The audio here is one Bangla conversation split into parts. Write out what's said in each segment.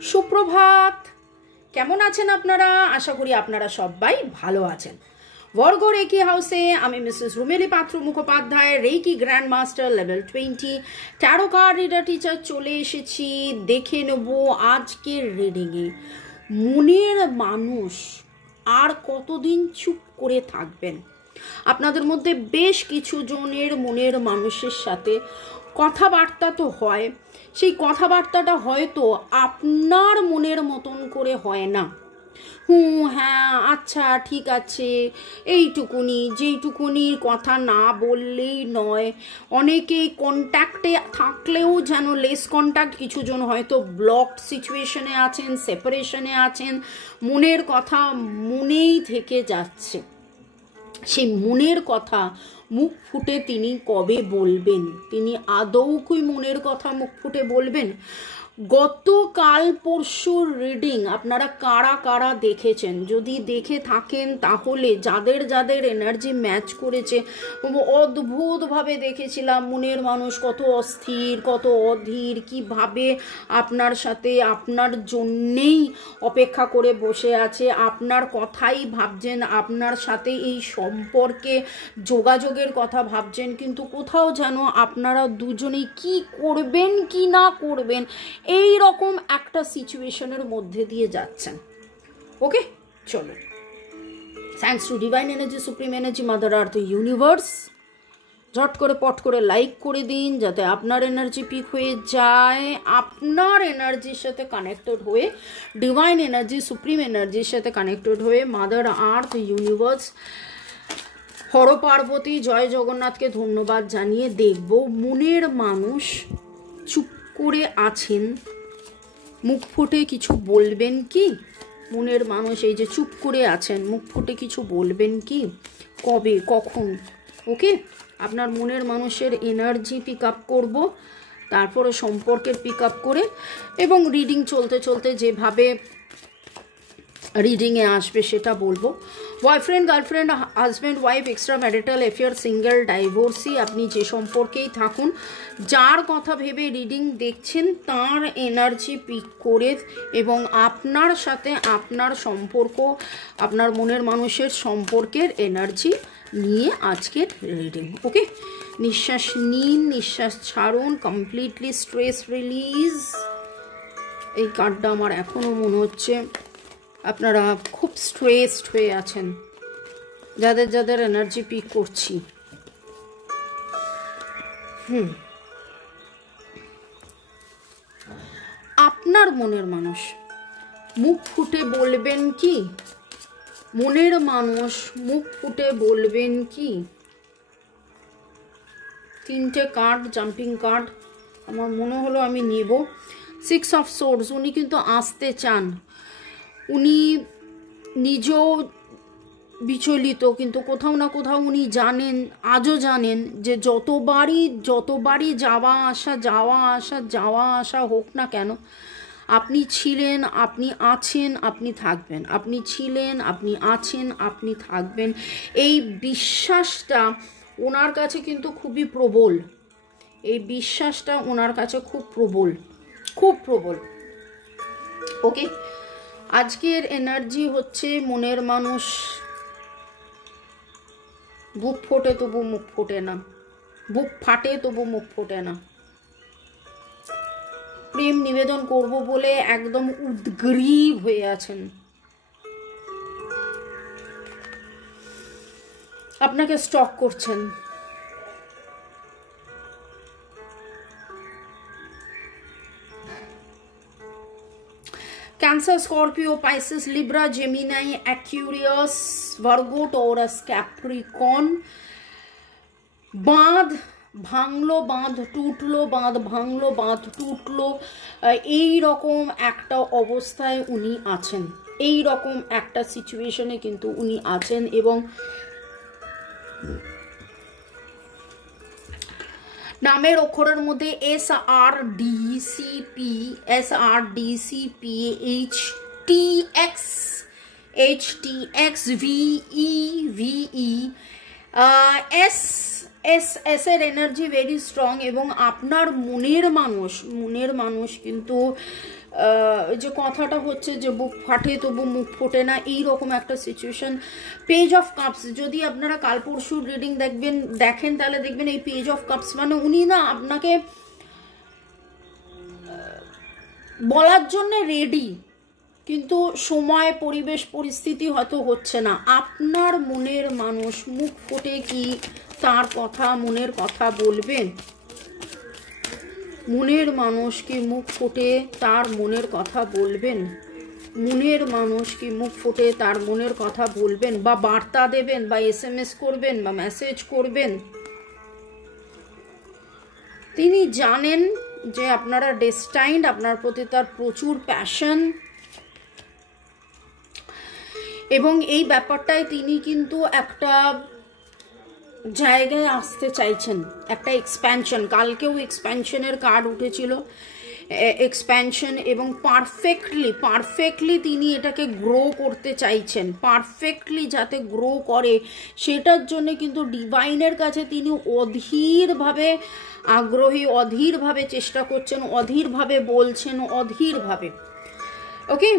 সুপ্রভাত। কেমন আছেন আপনারা? আশা করি আপনারা সবাই ভালো আছেন। বর্গ রেকি হাউসে আমি Mrs Rumeli Patra Mukhopadhyay, reiki grand master level 20 tarot card reader teacher চলে এসেছি। দেখে নেব আজকের রিডিংয়ে মনের মানুষ আর কতদিন চুপ করে থাকবেন। আপনাদের মধ্যে বেশ কিছু জনের মনের মানুষের সাথে কথাবার্তা তো হয়, সেই কথাবার্তাটা হয়তো আপনার মনের মতন করে হয় না। হ্যাঁ, আচ্ছা, ঠিক আছে, এইটুকুনি, যেইটুকুনি কথা না বললেই নয়। অনেকেই কন্ট্যাক্টে থাকলেও যেন লেস কন্ট্যাক্ট, কিছুজন হয়তো ব্লকড সিচুয়েশনে আছেন, সেপারেশনে আছেন, মনের কথা মনেই থেকে যাচ্ছে। সেই মনের কথা মুখ ফুটে তিনি কবে বলবেন? তিনি আদৌ কি মনের কথা মুখ ফুটে বলবেন? গতকাল পরশুর রিডিং আপনারা কারা কারা দেখেছেন? যদি দেখে থাকেন তাহলে যাদের যাদের এনার্জি ম্যাচ করেছে, অদ্ভুতভাবে দেখেছিলাম মনের মানুষ কত অস্থির, কত অধীর, কিভাবে আপনার সাথে আপনার জন্যেই অপেক্ষা করে বসে আছে, আপনার কথাই ভাবছেন, আপনার সাথে এই সম্পর্কে যোগাযোগের কথা ভাবছেন, কিন্তু কোথাও যেন আপনারা দুজনেই কি করবেন কি না করবেন এই রকম একটা সিচুয়েশনের মধ্যে দিয়ে যাচ্ছেন। ওকে, চলো। Thanks to divine energy, supreme energy, mother earth, universe. ঝট করে পট করে লাইক করে দিন যাতে আপনার এনার্জি পিক হয়ে যায়, আপনার এনার্জির সাথে কানেক্টেড হয়ে, ডিভাইন এনার্জি, সুপ্রিম এনার্জির সাথে কানেক্টেড হয়ে মাদার আর্থ, ইউনিভার্স, হর পার্বতী, জয় জগন্নাথকে ধন্যবাদ জানিয়ে দেখব মনের মানুষ চুপ করে আছেন, মুখ ফুটে কিছু বলবেন কি? মনের মানুষ এই যে চুপ করে আছেন, মুখ ফুটে কিছু বলবেন কি? কবে, কখন? ওকে, আপনার মনের মানুষের এনার্জি পিক আপ করবো, তারপরে সম্পর্কের পিক আপ করে, এবং রিডিং চলতে চলতে যেভাবে রিডিংয়ে আসবে সেটা বলবো। Boyfriend, girlfriend, husband, wife, extra marital affair, single, divorcee, আপনি যে সম্পর্কেই থাকুন, যার কথা ভেবে রিডিং দেখছেন তার এনার্জি পিক করে এবং আপনার সাথে আপনার সম্পর্ক, আপনার মনের মানুষের সম্পর্কের এনার্জি নিয়ে আজকের রিডিং। ওকে, নিঃশ্বাস নিন, নিঃশ্বাস ছাড়ুন, কমপ্লিটলি স্ট্রেস রিলিজ। এই কার্ডটা আমার এখনও মনে হচ্ছে আপনারা খুব স্ট্রেসড হয়ে আছেন, যাদের যাদের এনার্জি পিক করছি। আপনার মনের মানুষ মুখ ফুটে বলবেন কি? মনের মানুষ মুখ ফুটে বলবেন কি? তিনটে কার্ড, জাম্পিং কার্ড আমার মনে হলো আমি নেব। 6 অফ সোর্ডস, উনি কিন্তু আসতে চান, উনি নিজেও বিচলিত, কিন্তু কোথাও না কোথাও উনি জানেন, আজও জানেন যে যতবারই যাওয়া আসা হোক না কেন, আপনি ছিলেন, আপনি আছেন, আপনি থাকবেন, আপনি ছিলেন, আপনি আছেন, আপনি থাকবেন। এই বিশ্বাসটা ওনার কাছে কিন্তু খুবই প্রবল, এই বিশ্বাসটা ওনার কাছে খুব প্রবল, খুব প্রবল। ওকে, আজকের এনার্জি হচ্ছে মনের মানুষ বুক ফোটে তবু মুখ ফোটে না, বুক ফাটে তবু মুখ ফোটে না। প্রেম নিবেদন করব বলে একদম উদ্গ্রীব হয়ে আছেন, আপনাকে স্টক করছেন। Cancer, Scorpio, Pisces, Libra, Gemini, Aquarius, Virgo, Taurus, Capricorn। বাঁধ ভাঙলো, বাঁধ টুটলো, বাঁধ ভাঙলো, বাঁধ টুটলো, এই রকম একটা অবস্থায় উনি আছেন, এই রকম একটা সিচুয়েশনে কিন্তু উনি আছেন। এবং নামের অক্ষরের মধ্যে SRDCP, HTX, VE, এস এর এনার্জি ভেরি স্ট্রং। এবং আপনার মনের মানুষ কিন্তু যে কথাটা হচ্ছে যে বুক ফাটে তবু মুখ ফোটে না, এইরকম একটা সিচুয়েশন। পেজ অফ কাপস, যদি আপনারা কাল পরশুর রিডিং দেখেন তাহলে দেখবেন এই পেজ অফ কাপস মানে উনি না আপনাকে বলার জন্য রেডি, কিন্তু সময় পরিবেশ পরিস্থিতি হয়তো হচ্ছে না। আপনার মনের মানুষ মুখ ফুটে কি তার কথা, মনের কথা বলবেন? মনের মানুষ কি মুখ ফুটে তার মনের কথা বলবেন? মনের মানুষ কি মুখ ফুটে তার মনের কথা বলবেন, বা বার্তা দেবেন, বা SMS করবেন, বা মেসেজ করবেন? তিনি জানেন যে আপনারা ডেস্টাইন্ড, আপনার প্রতি তার প্রচুর প্যাশন, এবং এই ব্যাপারটায় তিনি কিন্তু একটা জায়গায় আসতে চাইছেন, একটা এক্সপ্যানশন। কালকেও এক্সপ্যানশনের কার্ড উঠেছিল, এক্সপ্যানশন, এবং পারফেক্টলি তিনি এটাকে গ্রো করতে চাইছেন, পারফেক্টলি যাতে গ্রো করে সেটার জন্য কিন্তু ডিভাইনের কাছে তিনি অধীরভাবে আগ্রহী, অধীরভাবে চেষ্টা করছেন, অধীরভাবে বলছেন, অধীরভাবে। ওকে,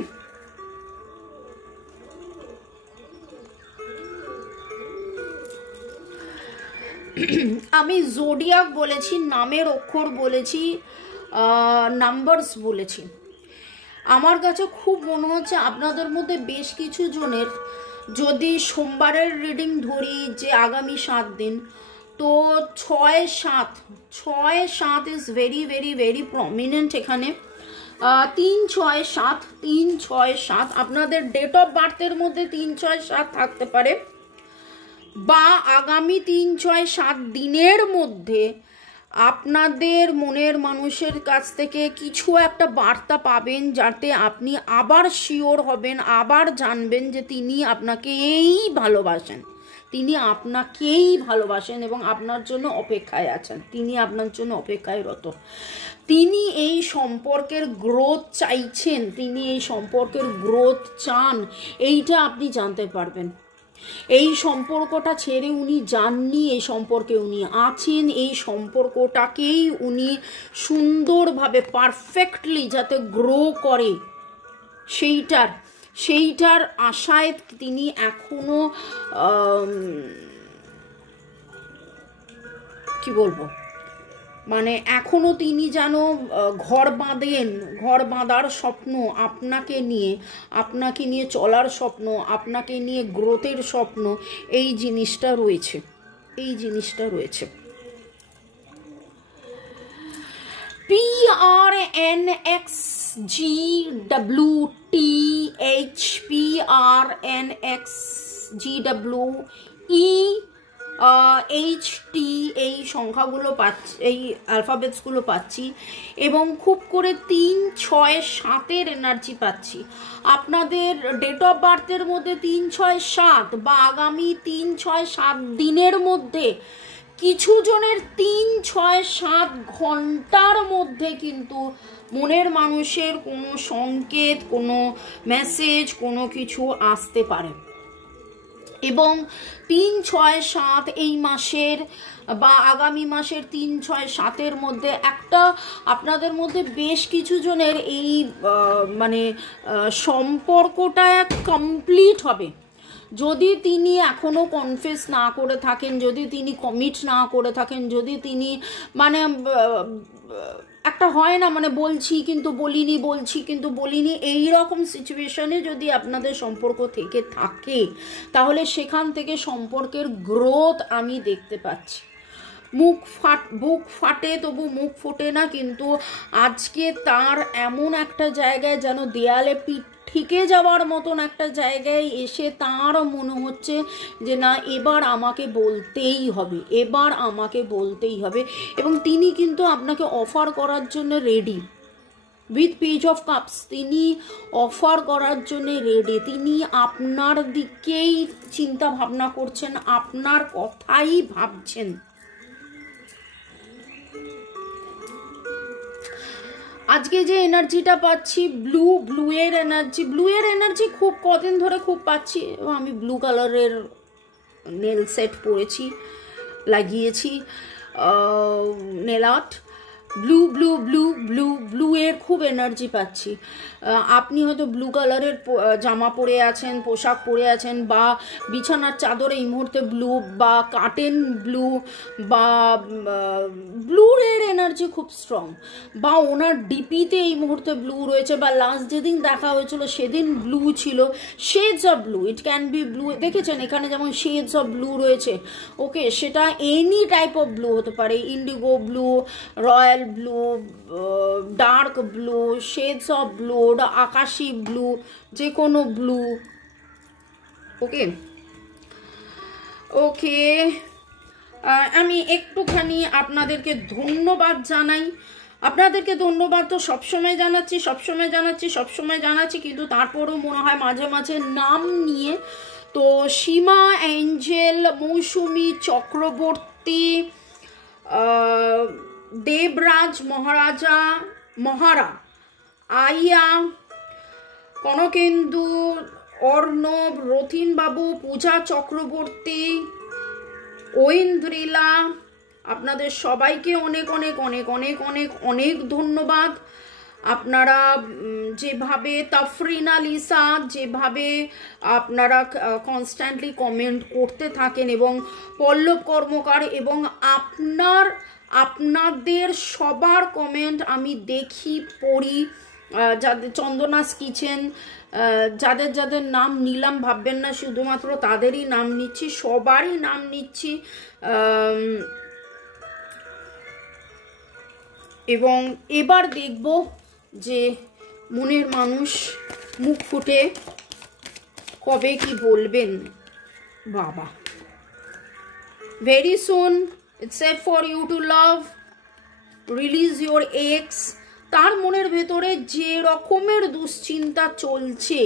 আমি জোডিয়াক বলেছি, নামের অক্ষর বলেছি, নাম্বারস বলেছি। আমার কাছে খুব মনে হচ্ছে আপনাদের মধ্যে বেশ কিছু জনের, যদি সোমবারের রিডিং ধরি যে আগামী 7 দিন, তো 6-7 is very very very prominent এখানে। 3-6-7 আপনাদের ডেট অফ বার্থের মধ্যে 3-6-7 থাকতে পারে, বা আগামী 3-6-7 দিনের মধ্যে আপনাদের মনের মানুষের কাছ থেকে কিছু একটা বার্তা পাবেন, যাতে আপনি আবার শিওর হবেন, আবার জানবেন যে তিনি আপনাকেই ভালোবাসেন, তিনি আপনাকেই ভালোবাসেন এবং আপনার জন্য অপেক্ষায় আছেন, তিনি আপনার জন্য অপেক্ষায় রত। তিনি এই সম্পর্কের গ্রোথ চাইছেন, তিনি এই সম্পর্কের গ্রোথ চান, এইটা আপনি জানতে পারবেন। এই সম্পর্কটা ছেড়ে উনি যাননি, এই সম্পর্কে উনি আছেন, এই সম্পর্কটাকেই উনি সুন্দরভাবে পারফেক্টলি যাতে গ্রো করে সেইটার আশায় তিনি এখনো কি বলবো, মানে এখনো তিনি যেন ঘর বাঁধার স্বপ্ন, আপনাকে নিয়ে চলার স্বপ্ন, আপনাকে নিয়ে গ্রোথের স্বপ্ন, এই জিনিসটা রয়েছে। PRNXGWTHPRNXGWE এই সংখ্যাগুলো পাচ্ছি, এই অ্যালফাবেটসগুলো পাচ্ছি, এবং খুব করে 3-6-7 এনার্জি পাচ্ছি। আপনাদের ডেট অফ বার্থের মধ্যে 3-6-7 বা আগামী 3-6-7 দিনের মধ্যে, কিছু জনের 3-6-7 ঘন্টার মধ্যে কিন্তু মনের মানুষের কোনো সংকেত, কোনো মেসেজ, কোনো কিছু আসতে পারে। এবং 3-6-7 এই মাসের বা আগামী মাসের 3-6-7 মধ্যে একটা আপনাদের মধ্যে বেশ কিছু জনের এই মানে সম্পর্কটা কমপ্লিট হবে। যদি তিনি এখনো কনফেস না করে থাকেন, যদি তিনি কমিট না করে থাকেন, যদি তিনি মানে একটা হয় না মানে বলছি কিন্তু বলিনি এই রকম সিচুয়েশনে যদি আপনাদের সম্পর্ক থেকে থাকে, তাহলে সেখান থেকে সম্পর্কের গ্রোথ আমি দেখতে পাচ্ছি। বুক ফাটে তবু মুখ ফোটে না, কিন্তু আজকে তার এমন একটা জায়গায় যেন দেয়ালে পিঠ ঠিকে যাওয়ার মতন একটা জায়গায় এসে তাঁরও মনে হচ্ছে যে না, এবার আমাকে বলতেই হবে, এবং তিনি কিন্তু আপনাকে অফার করার জন্য ready. With page of cups তিনি অফার করার জন্য রেডি, তিনি আপনার দিকেই চিন্তা ভাবনা করছেন, আপনার কথাই ভাবছেন। আজকে যে এনার্জিটা পাচ্ছি ব্লু এর এনার্জি খুব কদিন ধরে খুব পাচ্ছি, এবং আমি ব্লু কালারের নেল সেট পরেছি, লাগিয়েছি nail art. Blue blue blue blue blue এর খুব এনার্জি পাচ্ছি। আপনি হয়তো ব্লু কালারের জামা পরে আছেন, পোশাক পরে আছেন, বা বিছানার চাদরে এই মুহূর্তে ব্লু, বা কার্টেন ব্লু, বা ব্লুর এর এনার্জি খুব স্ট্রং, বা ওনার ডিপিতে এই মুহূর্তে ব্লু রয়েছে, বা লাস্ট যেদিন দেখা হয়েছিল সেদিন ব্লু ছিল, shades of blue, it can be blue, দেখেছেন এখানে যেমন শেডস অফ ব্লু রয়েছে, ওকে, সেটা এনি টাইপ অফ ব্লু হতে পারে, Indigo blue, royal blue, dark blue, shades of blue, আকাশি ব্লু, যে কোনো ব্লু, ওকে ওকে। আমি একটুখানি আপনাদেরকে ধন্যবাদ জানাই। আপনাদেরকে ধন্যবাদ তো সবসময় জানাচ্ছি, কিন্তু তারপরেও মনে হয় মাঝে মাঝে নাম নিয়ে, তো সীমা, অ্যাঞ্জেল, মৌসুমী, চক্রবর্তী, দেবরাজ, মহারা, আইয়া, কনকেন্দু, অর্ণব, রথিন বাবু, পূজা চক্রবর্তী, ঐন্দ্রিলা, আপনাদের সবাইকে অনেক অনেক অনেক অনেক অনেক অনেক ধন্যবাদ। আপনারা যেভাবে, তাফরিনা লিসা, যেভাবে আপনারা কনস্ট্যান্টলি কমেন্ট করতে থাকেন, এবং পল্লব কর্মকার, এবং আপনাদের সবার কমেন্ট আমি দেখি, পড়ি, যাদের চন্দনাস কিচেন, যাদের যাদের নাম নিলাম ভাববেন না শুধুমাত্র তাদেরই নাম নিচ্ছি, সবারই নাম নিচ্ছি, এবং এবার দেখব যে মনের মানুষ মুখ ফুটে কবে কি বলবেন। বাবা, very soon it's safe for you to love, release your ex. তার মনের ভেতরে যে রকমের দুশ্চিন্তা চলছে,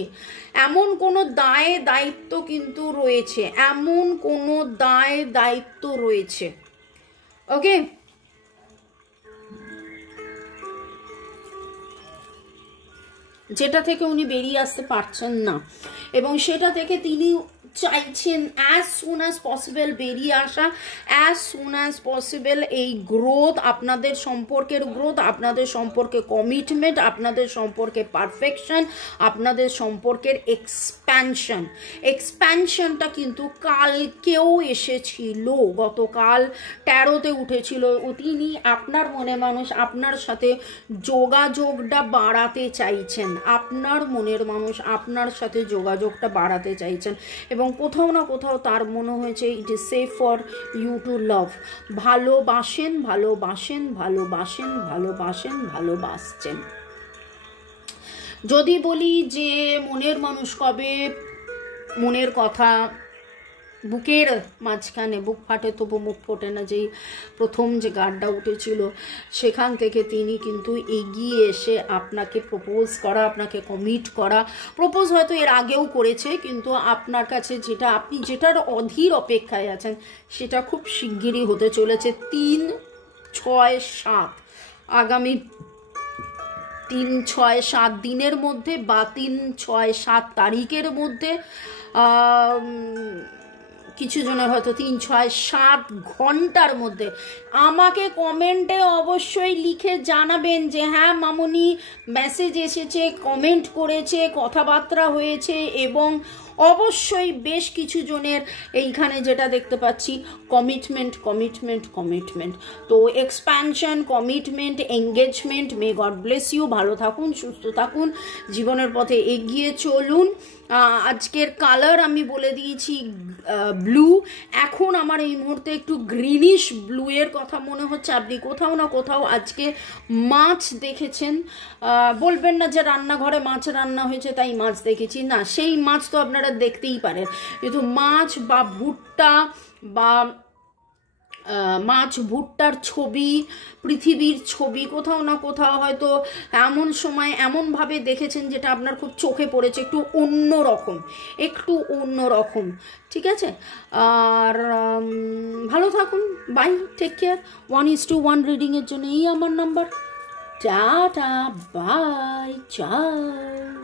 এমন কোনো দায়িত্ব কিন্তু রয়েছে, ওকে। যেটা থেকে উনি বেরিয়ে আসতে পারছেন না, এবং সেটা থেকে তিনি চাইছেন অ্যাজ সুন অ্যাজ পসিবল বেরিয়ে আসা, অ্যাজ সুন অ্যাজ পসিবল এই গ্রোথ, আপনাদের সম্পর্কের গ্রোথ, আপনাদের সম্পর্কে কমিটমেন্ট, আপনাদের সম্পর্কে পারফেকশন, আপনাদের সম্পর্কের এক্সপ্যানশনটা কিন্তু কালকেও এসেছিল, গতকাল 13তে উঠেছিল। তিনি, আপনার মনে মানুষ, আপনার সাথে যোগাযোগটা বাড়াতে চাইছেন, আপনার মনের মানুষ আপনার সাথে যোগাযোগটা বাড়াতে চাইছেন, এবং কোথাও না কোথাও তার মনে হয়েছে it is safe for you to love. ভালোবাসছেন। যদি বলি যে মনের মানুষ কবে মনের কথা বুকের মাঝখানে, বুক ফাটে তবু মুখ ফোটে না, যেই প্রথম যে গানটা উঠেছিল, সেখান থেকে তিনি কিন্তু এগিয়ে এসে আপনাকে প্রপোজ করা, আপনাকে কমিট করা, প্রপোজ হয়তো এর আগেও করেছে, কিন্তু আপনার কাছে যেটা, আপনি যেটার অধীর অপেক্ষায় আছেন, সেটা খুব শিগগিরই হতে চলেছে। 3-6-7 আগামী 3-6-7 দিনের মধ্যে, বা 3-6-7 তারিখের মধ্যে, কিছু জনের হয়তো 3-6-7 ঘন্টার মধ্যে। আমাকে কমেন্টে অবশ্যই লিখে জানাবেন যে হ্যাঁ মামনি, মেসেজ এসেছে, কমেন্ট করেছে, কথাবার্তা হয়েছে, এবং অবশ্যই বেশ কিছু জনের এইখানে যেটা দেখতে পাচ্ছি, কমিটমেন্ট, তো expansion, commitment, engagement. May God bless you. ভালো থাকুন, সুস্থ থাকুন, জীবনের পথে এগিয়ে চলুন। আজকের কালার আমি বলে দিয়েছি ব্লু। এখন আমার এই মুহূর্তে একটু গ্রিনিশ ব্লু এর কথা মনে হচ্ছে। আপনি কোথাও না কোথাও আজকে মাছ দেখেছেন, বলবেন না যে রান্নাঘরে মাছ রান্না হয়েছে তাই মাছ দেখেছি, না, সেই মাছ তো আপনারা দেখতেই পারেন, কিন্তু মাছ বা ভুট্টা, বা মাছ ভুট্টার ছবি, পৃথিবীর ছবি, কোথাও না কোথাও হয়তো এমন সময় এমনভাবে দেখেছেন যেটা আপনার খুব চোখে পড়েছে, একটু অন্যরকম। ঠিক আছে, আর ভালো থাকুন, বাই, টেক কেয়ার। 1:1 রিডিংয়ের জন্য এই আমার নাম্বার। টাটা, বাই, চাও।